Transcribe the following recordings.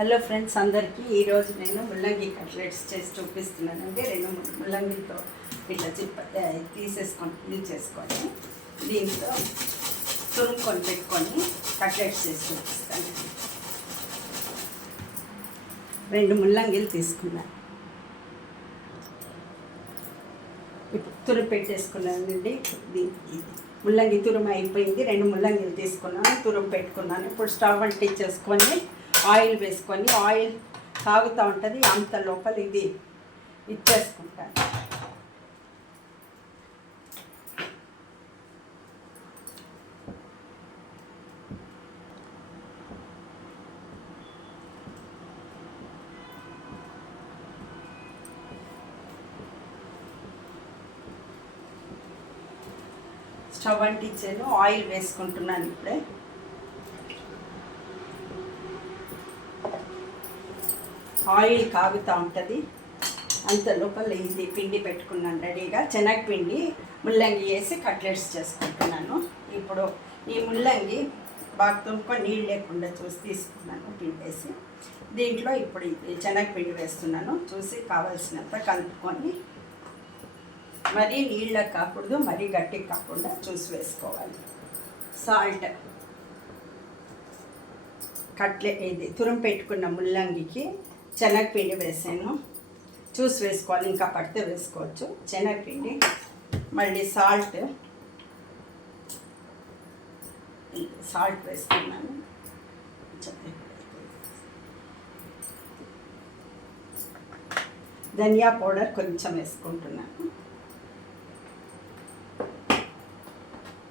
Hello friends అందరికీ ఈరోజు నేను ముల్లంగి కట్లెట్స్ చేసి చూపిస్తున్నానండి. రెండు ముల్లంగితో ఇట్లా తీసుకొని దీంతో తురుముకొని పెట్టుకొని కట్లెట్స్ చేసి చూపిస్తాను. రెండు ముల్లంగిలు తీసుకున్నాను, ఇప్పుడు తురుము పెట్టేసుకున్నానండి. ముల్లంగి తురుము అయిపోయింది. రెండు ముల్లంగిలు తీసుకున్నాను, తురుము పెట్టుకున్నాను. ఇప్పుడు స్టవ్ అంటించేసుకొని ఆయిల్ వేసుకొని ఆయిల్ తాగుతూ ఉంటుంది. అంత లోపల ఇది ఇచ్చేసుకుంటాను. స్టవ్ అంటించాను, ఆయిల్ వేసుకుంటున్నాను. ఇప్పుడే ఆయిల్ కాగుతూ ఉంటుంది. అంత లోపల ఇది పిండి పెట్టుకున్నాను రెడీగా. శనగపిండి ముల్లంగి వేసి కట్లెట్స్ చేసుకుంటున్నాను. ఇప్పుడు ఈ ముల్లంగి బాగా తురుముకొని నీళ్ళు లేకుండా చూసి తీసుకున్నాను పిండి వేసి. దీంట్లో ఇప్పుడు శనగపిండి వేస్తున్నాను. చూసి కావాల్సినంత కలుపుకొని, మరీ నీళ్ళకి కాకూడదు, మరీ గట్టికి కాకుండా చూసి వేసుకోవాలి. సాల్ట్, ఇది తురుము పెట్టుకున్న ముల్లంగికి శనగపిండి వేసాను. చూసి వేసుకోవాలి, ఇంకా పడితే వేసుకోవచ్చు. శనగపిండి, మళ్ళీ సాల్ట్ వేసుకున్నాను. ధనియా పౌడర్ కొంచెం వేసుకుంటున్నాను.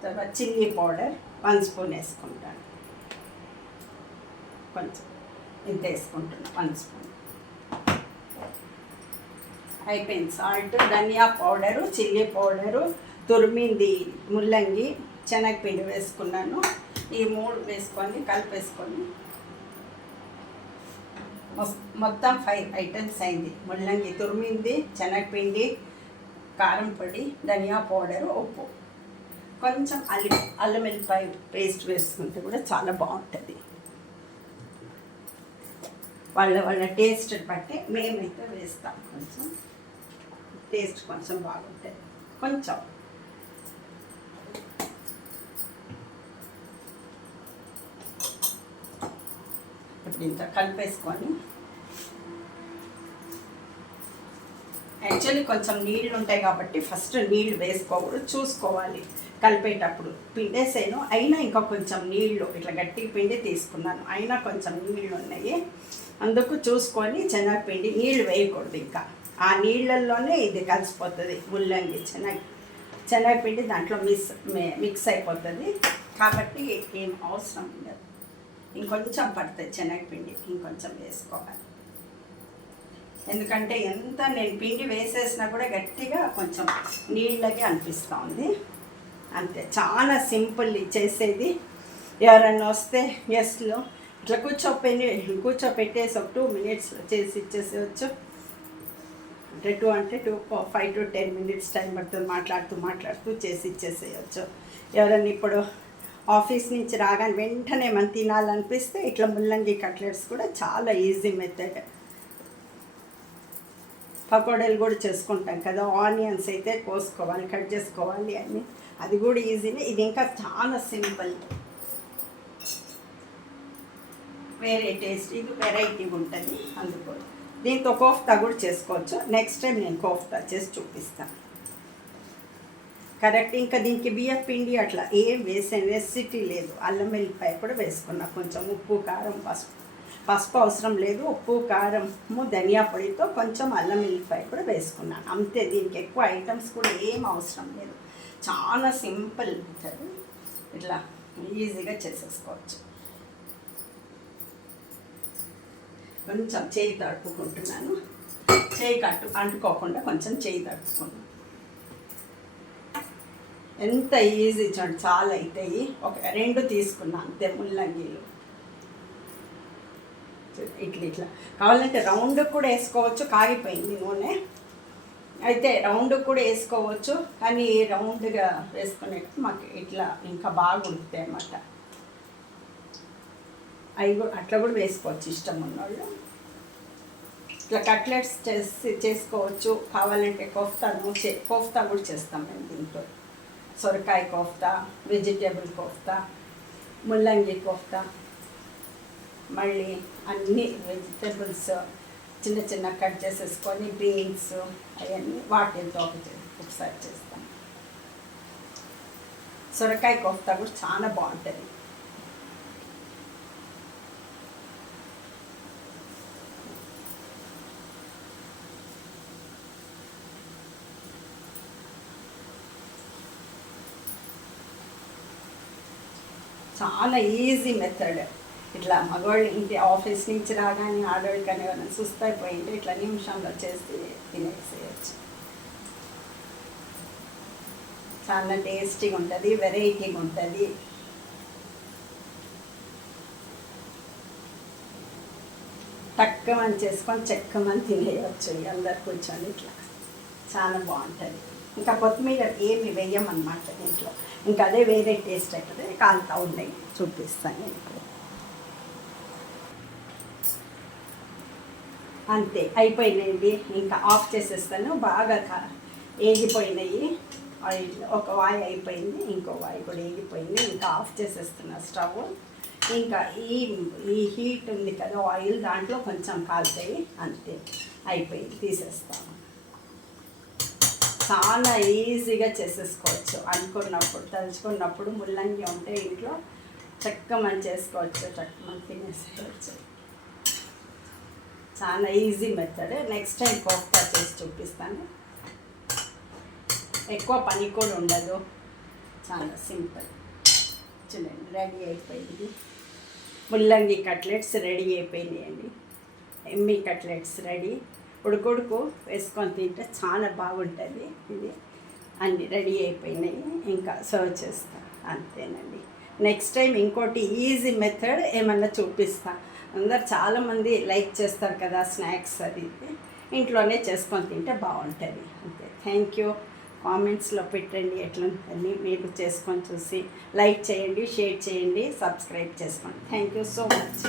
తర్వాత చిల్లీ పౌడర్ 1 స్పూన్ వేసుకుంటాను. కొంచెం ఇంత వేసుకుంటున్నాను, 1 స్పూన్ అయిపోయింది. సాల్ట్, ధనియా పౌడరు, చిల్లీ పౌడరు, తురిమింది ముల్లంగి, శనగపిండి వేసుకున్నాను. ఈ 3 వేసుకొని కలిపేసుకొని మొత్తం 5 ఐటమ్స్ అయింది. ముల్లంగి తురిమింది, శనగపిండి, కారం పొడి, ధనియా పౌడరు, ఉప్పు, కొంచెం అల్లం వెల్లిపాయ పేస్ట్ వేసుకుంటే కూడా చాలా బాగుంటుంది. వాళ్ళ టేస్ట్ బట్టి మేమైతే వేస్తాం. కొంచెం టేస్ట్ కొంచెం బాగుంటుంది. కొంచెం ఇప్పుడు ఇంత కలిపేసుకొని, యాక్చువల్లీ కొంచెం నీళ్ళు ఉంటాయి కాబట్టి ఫస్ట్ నీళ్ళు వేసుకోకూడదు, చూసుకోవాలి కలిపేటప్పుడు. పిండేసాను, అయినా ఇంకా కొంచెం నీళ్ళు, ఇట్లా గట్టి పిండి తీసుకున్నాను, అయినా కొంచెం నీళ్ళు ఉన్నాయి. అందుకు చూసుకొని శనగపిండి, నీళ్ళు వేయకూడదు, ఇంకా ఆ నీళ్ళల్లోనే ఇది కలిసిపోతుంది. ముల్లంగి శనగపిండి దాంట్లో మిక్స్ అయిపోతుంది కాబట్టి ఏం అవసరం ఉండదు. ఇంకొంచెం పడుతుంది శనగపిండి, ఇంకొంచెం వేసుకోవాలి. ఎందుకంటే ఎంత నేను పిండి వేసేసినా కూడా గట్టిగా కొంచెం నీళ్ళకి అనిపిస్తూ ఉంది. అంతే, చాలా సింపుల్ చేసేది. ఎవరన్నా వస్తే గెస్ట్లు ఇట్లా కూర్చోపెట్టేసి ఒక 2 మినిట్స్లో చేసి ఇచ్చేసేయచ్చు. అంటే 5 to 10 మినిట్స్ టైం పడుతుంది. మాట్లాడుతూ చేసి ఇచ్చేసేయచ్చు. ఎవరన్నా ఇప్పుడు ఆఫీస్ నుంచి రాగానే వెంటనే మనం తినాలనిపిస్తే ఇట్లా ముల్లంగి కట్లెట్స్ కూడా చాలా ఈజీ మెథడ్. పకోడీలు కూడా చేసుకుంటాం కదా, ఆనియన్స్ అయితే కోసుకోవాలి, కట్ చేసుకోవాలి అన్నీ, అది కూడా ఈజీనే. ఇది ఇంకా చాలా సింపుల్, వేరే టేస్ట్, ఇది వెరైటీగా ఉంటుంది. అందుకు దీంతో కోఫ్తా కూడా చేసుకోవచ్చు. నెక్స్ట్ టైం నేను కోఫ్తా చేసి చూపిస్తాను. కరెక్ట్. ఇంకా దీనికి బియ్యం పిండి అట్లా ఏం వేసే రెసిపీ లేదు. అల్లం వెల్లిపాయ కూడా వేసుకున్నా, కొంచెం ఉప్పు, కారం, పసుపు అవసరం లేదు. ఉప్పు, కారము, ధనియా పొడితో కొంచెం అల్లం వెల్లిపాయ కూడా వేసుకున్నాను, అంతే. దీనికి ఎక్కువ ఐటమ్స్ కూడా ఏం అవసరం లేదు. చాలా సింపుల్ మెథడ్, ఇట్లా ఈజీగా చేసేసుకోవచ్చు. కొంచెం చేయి తడుపుకుంటున్నాను, చేయి అంటుకోకుండా కొంచెం చేయి తడుపుకున్నాను. ఎంత ఈజీ చూడండి, చాలా అవుతాయి. 2 తీసుకున్నాను అంతే ముల్లంగిలు. ఇట్లా కావాలంటే రౌండ్ కూడా వేసుకోవచ్చు. కాగిపోయింది నూనె, అయితే రౌండ్ కూడా వేసుకోవచ్చు, కానీ రౌండ్గా వేసుకునేటప్పుడు మాకు ఇట్లా ఇంకా బాగా ఉడుకుతాయి అన్నమాట. అవి అట్లా కూడా వేసుకోవచ్చు ఇష్టం ఉన్నవాళ్ళు. ఇట్లా కట్లెట్స్ చేసుకోవచ్చు. కావాలంటే కోఫ్తా కూడా చేస్తాం మేము దీంట్లో. సొరకాయ కోఫ్తా, వెజిటేబుల్ కోఫ్తా, ముల్లంగి కోఫ్తా, మళ్ళీ అన్ని వెజిటేబుల్స్ చిన్న చిన్న కట్ చేసేసుకొని బీన్స్ అవన్నీ వాటితో ఒకసారి చేస్తాం. సొరకాయ కోఫ్తా కూడా చాలా బాగుంటుంది. చాలా ఈజీ మెథడ్. ఇట్లా మగవాళ్ళు ఇంటి ఆఫీస్ నుంచి రాగానే ఆడవాళ్ళు కానీ ఏమైనా సుస్తైపోయింటే ఇట్లా నిమిషంలో చేసి తినేసేయచ్చు. చాలా టేస్టీగా ఉంటుంది, వెరైటీగా ఉంటుంది. తక్కువని చేసుకొని చెక్కమని తినేయచ్చు అందరు కూర్చొని. ఇట్లా చాలా బాగుంటుంది. ఇంకా కొత్తిమీర ఏమి వేయమన్నమాట దీంట్లో. ఇంకా అదే వేరే టేస్ట్ అవుతుంది. కాలుతా ఉన్నాయి, చూపిస్తాను ఇప్పుడు. అంతే, అయిపోయినాయండి. ఇంకా ఆఫ్ చేసేస్తాను. బాగా ఏగిపోయినాయి. ఆయిల్ ఒక వాయి అయిపోయింది, ఇంకో వాయి కూడా ఏగిపోయింది. ఇంకా ఆఫ్ చేసేస్తున్నా స్టవ్. ఇంకా ఈ హీట్ ఉంది కదా ఆయిల్, దాంట్లో కొంచెం కాలుతాయి. అంతే, అయిపోయింది, తీసేస్తాను. చాలా ఈజీగా చేసేసుకోవచ్చు. అనుకున్నప్పుడు తలుచుకున్నప్పుడు ముల్లంగి ఉంటే ఇంట్లో చక్కమని చేసుకోవచ్చు, చక్కమని తినేసేయచ్చు. చాలా easy method. Next time kofta చేసి చూపిస్తాను. ఎక్కువ పని కూడా ఉండదు, చాలా సింపుల్. చూడండి, రెడీ అయిపోయింది. ముల్లంగి కట్లెట్స్ రెడీ అయిపోయినాయండి. ఎమ్మి కట్లెట్స్ రెడీ. ఉడుకుడుకు వేసుకొని తింటే చాలా బాగుంటుంది. ఇది అన్నీ రెడీ అయిపోయినాయి. ఇంకా సర్వ్ చేస్తాను. అంతేనండి. నెక్స్ట్ టైం ఇంకోటి ఈజీ మెథడ్ ఏమన్నా చూపిస్తాను. అందరు చాలామంది లైక్ చేస్తారు కదా స్నాక్స్, అది ఇంట్లోనే చేసుకొని తింటే బాగుంటుంది. అంతే. Thank you. కామెంట్స్లో పెట్టండి ఎట్లుంటుంది మీరు చేసుకొని చూసి. లైక్ చేయండి, షేర్ చేయండి, సబ్స్క్రైబ్ చేసుకోండి. Thank you so much.